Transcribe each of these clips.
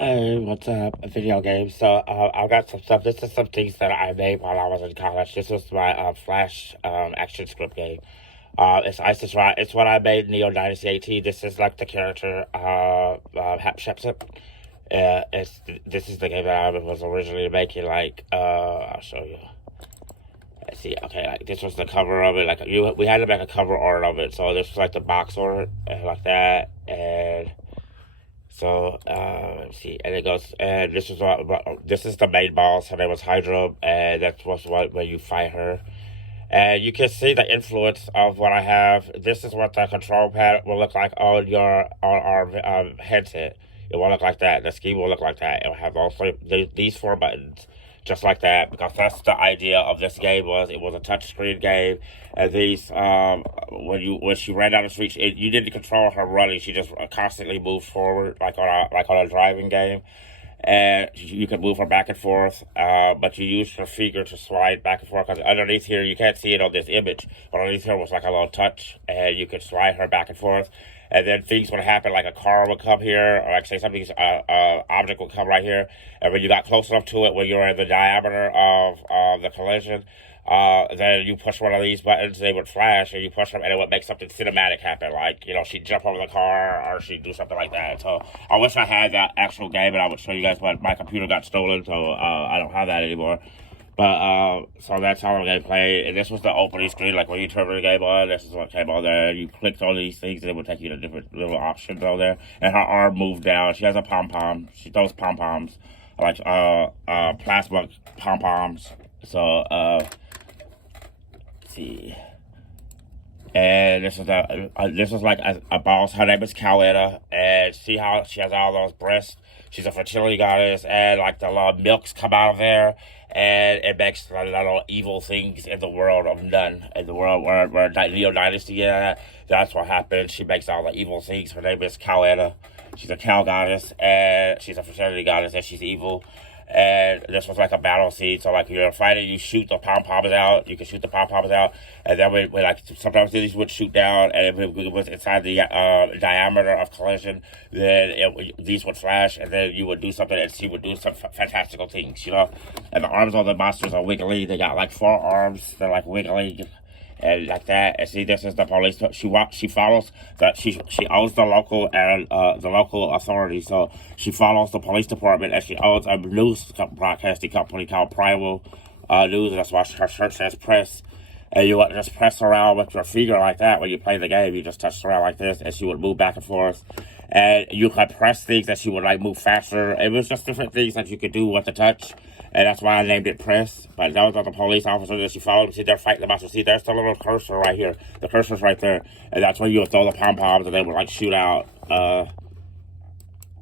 Hey, what's up? A video game. So, I've got some stuff. This is some things that I made while I was in college. This was my Flash action script game. It's Isi Ra. It's what I made in Neo Dynasty 18. This is like the character Hap Shepsip. This is the game that I was originally making. Like, I'll show you. Let's see. Okay, like this was the cover of it. Like we had to make a cover art of it. So this was like the box art and like that and. So let's see, and it goes, and this is the main boss. Her name was Hydra, and that was what when you fight her, and you can see the influence of what I have. This is what the control pad will look like on our headset. It will look like that. The ski will look like that. It will have also these four buttons, just like that, because that's the idea of this game. It was a touchscreen game, and these when she ran down the street, you didn't control her running. She just constantly moved forward, like on a driving game, and you can move her back and forth. But you use her finger to slide back and forth. Because underneath here, you can't see it on this image, but underneath here was like a little touch, and you could slide her back and forth. And then things would happen, like a car would come here, or like say something's object would come right here. And when you got close enough to it, when you're in the diameter of the collision, then you push one of these buttons, they would flash, and you push them, and it would make something cinematic happen. Like, she'd jump over the car, or she'd do something like that. So I wish I had that actual game, and I would show you guys, but my computer got stolen, so I don't have that anymore. But, so that's how the game played. And this was the opening screen, like when you turn the game on, this is what came on there. You clicked on these things, and it would take you to different little options over there. And her arm moved down. She has a pom-pom. She throws pom-poms, like, plasma pom-poms. So, let's see. And this is like a boss. Her name is Caletta, and see how she has all those breasts. She's a fertility goddess, and like the milks come out of there, and it makes a lot of evil things in the world of none. In the world where Neo Dynasty, yeah, that's what happens. She makes all the evil things. Her name is Caletta. She's a cow goddess, and she's a fertility goddess, and she's evil. And this was like a battle scene. So like you're fighting, you shoot the pom-poms out. You can shoot the pom-poms out, and then we like sometimes these would shoot down, and if it was inside the diameter of collision, then these would flash, and then you would do something, and she would do some fantastical things, And the arms of the monsters are wiggly. They got like 4 arms. They're like wiggly. And like that, and see, this is the police. She follows that. She owns the local and the local authority. So she follows the police department, and she owns a news broadcasting company called Primal News. That's why her shirt says press. And you would just press around with your finger like that when you play the game. You just touch around like this, and she would move back and forth. And you could press things that she would like move faster. It was just different things that you could do with the touch. And that's why I named it Press. But those are the police officers that she followed. See, they're fighting the monster. See, there's the little cursor right here. The cursor's right there. And that's where you would throw the pom-poms, and they would like shoot out.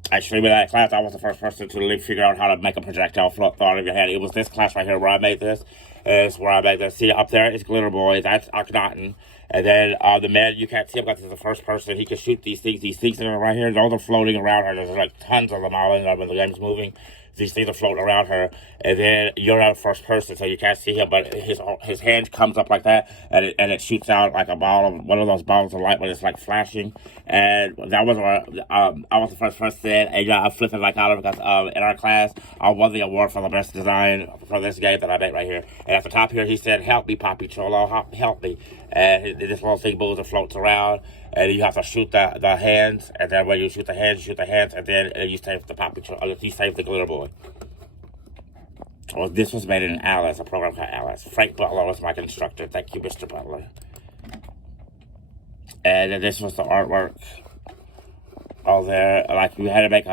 Actually, in that class, I was the first person to really figure out how to make a projectile float out of your head. It was this class right here where I made this. It's where I made this. See, up there is Glitter Boy. That's Akhenaten. And then the man, you can't see him because he's the first person. He can shoot these things. These things that are right here, those are floating around her. There's like tons of them all in there when the game's moving. These things are floating around her, and then you're the first person, so you can't see him, but his hand comes up like that, and it shoots out like a ball of one of those balls of light when it's like flashing. And that was I was the first person, and I'm flipping like out of it because in our class I won the award for the best design for this game that I made right here. And at the top here he said, "Help me, Poppy Cholo, help me." And this little thing moves and floats around, and you have to shoot the hands, and then when you shoot the hands, and then you save the Poppy Cholo, you save the Glitter Boy. Well, this was made in Alice, a program called Alice. Frank Butler was my instructor. Thank you, Mr. Butler. And then this was the artwork. All there, like you had to make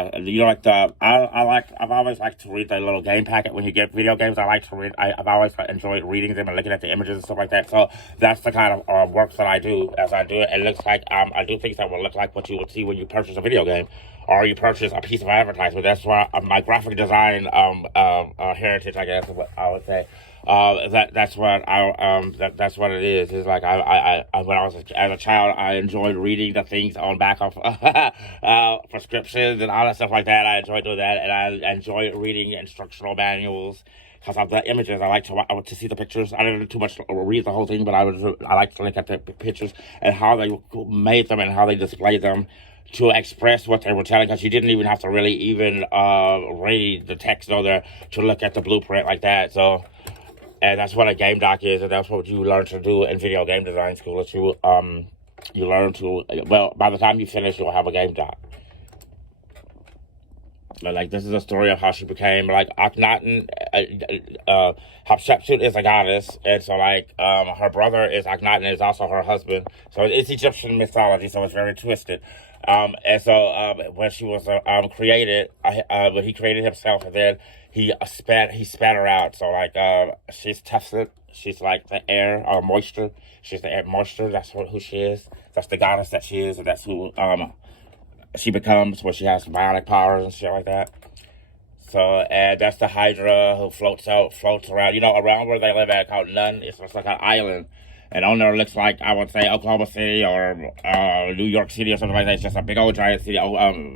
I've always liked to read the little game packet when you get video games. I like to read. I've always enjoyed reading them and looking at the images and stuff like that. So that's the kind of work that I do as I do it. It looks like I do things that will look like what you would see when you purchase a video game or you purchase a piece of advertisement. That's why my graphic design heritage, I guess, is what I would say. That's what it is. It's like I when I was as a child, I enjoyed reading the things on back of prescriptions and all that stuff like that. I enjoyed doing that, and I enjoy reading instructional manuals because of the images. I like to see the pictures. I didn't too much read the whole thing, but I like to look at the pictures and how they made them and how they displayed them. to express what they were telling, because you didn't even have to really even read the text over there to look at the blueprint like that. So, and that's what a game doc is, and that's what you learn to do in video game design school. Is you learn to, well, by the time you finish, you'll have a game doc. But, like, this is a story of how she became, like, Akhenaten. Hatshepsut is a goddess, and so, like, her brother is Akhenaten, is also her husband. So it's Egyptian mythology, so it's very twisted. And so when she was created, when he created himself, and then he spat her out. So, like, she's Tefsut. She's like the air or moisture. She's the air moisture. That's who she is. That's the goddess that she is, and that's who she becomes when she has bionic powers and shit like that. So, and that's the Hydra who floats around, around where they live at, called Nun. It's just like an island. And on there looks like, I would say, Oklahoma City or New York City or something like that. It's just a big old giant city.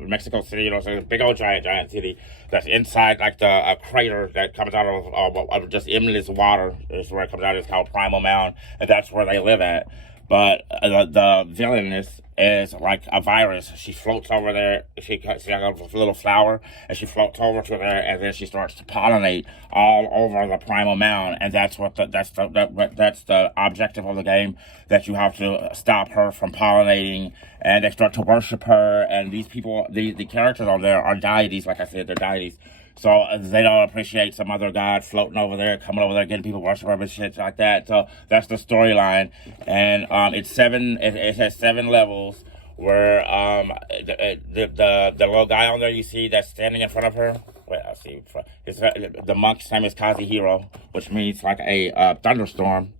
Mexico City, so it's a big old giant city that's inside, like, the crater that comes out of just endless water. Is where it comes out. It's called Primal Mound, and that's where they live at. But the villainess is like a virus. She floats over there. She like a little flower, and she floats over to there, and then she starts to pollinate all over the Primal Mound. And that's that's the objective of the game. That you have to stop her from pollinating, and they start to worship her. And these people, the characters on there are deities. Like I said, they're deities. So they don't appreciate some other god floating over there, coming over there, getting people worship and shit like that. So that's the storyline, and it's seven. It has 7 levels. Where the little guy on there you see that's standing in front of her. Wait, I see. The monk's name is Kazuhiro, which means like a thunderstorm,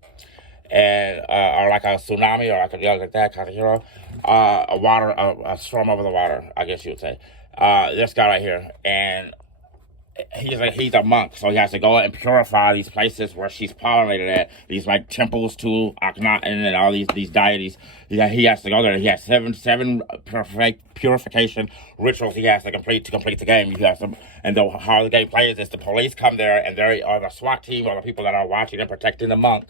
and or like a tsunami, or like that. Kazuhiro, a storm over the water, I guess you would say. This guy right here, and he's a monk, so he has to go and purify these places where she's pollinated at, these like temples to Akhenaten and all these deities. He has to go there. He has seven purification rituals he has to complete the game. He has to, and how the game plays is the police come there, and they are the SWAT team, or the people that are watching and protecting the monk,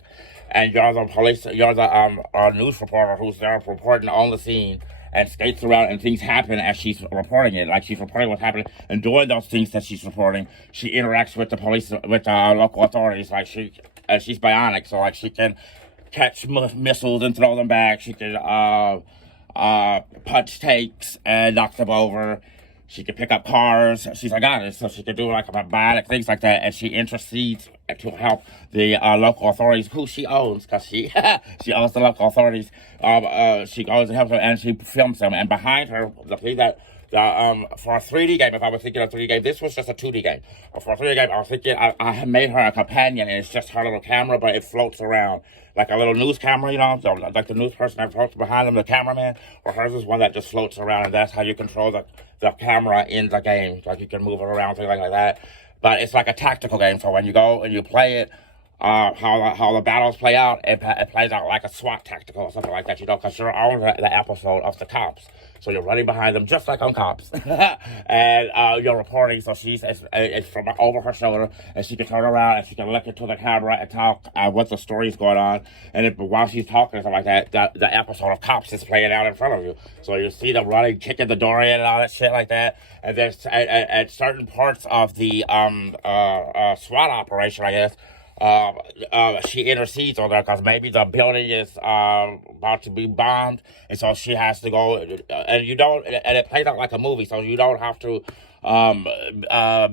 and you're the police, you're the news reporter who's there reporting on the scene, and skates around, and things happen as she's reporting it. Like, she's reporting what's happening, and doing those things that she's reporting, she interacts with the police, with the local authorities. Like, she's bionic, so like she can catch missiles and throw them back. She can punch tanks and knock them over. She can pick up cars. She's a goddess, so she can do like bionic things like that. And she intercedes to help the local authorities, who she owns, because she owns the local authorities. She goes and helps them, and she films them. And behind her, the thing that for a 3D game, if I was thinking of a 3D game, this was just a 2D game. But for a 3D game, I was thinking I made her a companion, and it's just her little camera, but it floats around like a little news camera, so like the news person that floats behind them, the cameraman. Or hers is one that just floats around, and that's how you control the camera in the game. Like, you can move it around, things like that. But it's like a tactical game, so when you go and you play it, how the battles play out, it plays out like a SWAT tactical or something like that, because you're on the episode of the cops. So you're running behind them just like on Cops. And you're reporting, so it's from over her shoulder, and she can turn around and she can look into the camera and talk what the story's going on. And while she's talking and stuff like that, the episode of Cops is playing out in front of you. So you see them running, kicking the door in and all that shit like that. And there's at certain parts of the SWAT operation, I guess, she intercedes on that, because maybe the building is about to be bombed, and so she has to go, and it plays out like a movie, so you don't have to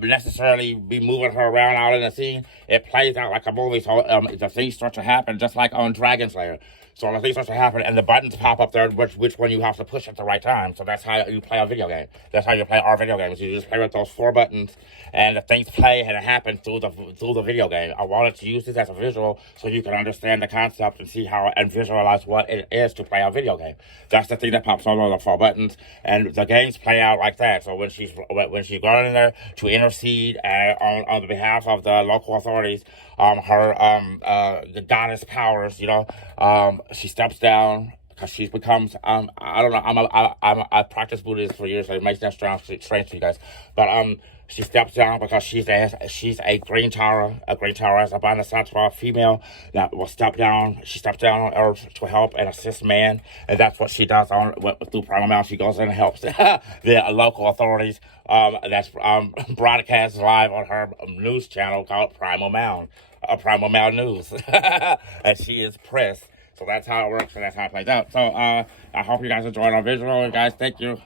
necessarily be moving her around out in the scene. It plays out like a movie, so the things start to happen just like on Dragon Slayer. So the things start to happen, and the buttons pop up there, which one you have to push at the right time. So that's how you play a video game. That's how you play our video games. You just play with those 4 buttons, and the things play and it happens through the video game. I wanted to use this as a visual so you can understand the concept and see how and visualize what it is to play a video game. That's the thing that pops over the 4 buttons, and the games play out like that. So when she's going in there to intercede on the behalf of the local authorities, her the goddess powers, she steps down because she becomes I don't know, I practiced Buddhism for years, so it makes that strange to you guys, but she steps down because she's a green tower. A green tower is a bisexual female that will step down. She steps down on Earth to help and assist man, and that's what she does through Primal Mound. She goes in and helps the local authorities. That's broadcast live on her news channel called Primal Mound, Primal Mound News, and she is press. So that's how it works, and that's how it plays out. So I hope you guys enjoyed our visual, guys. Thank you.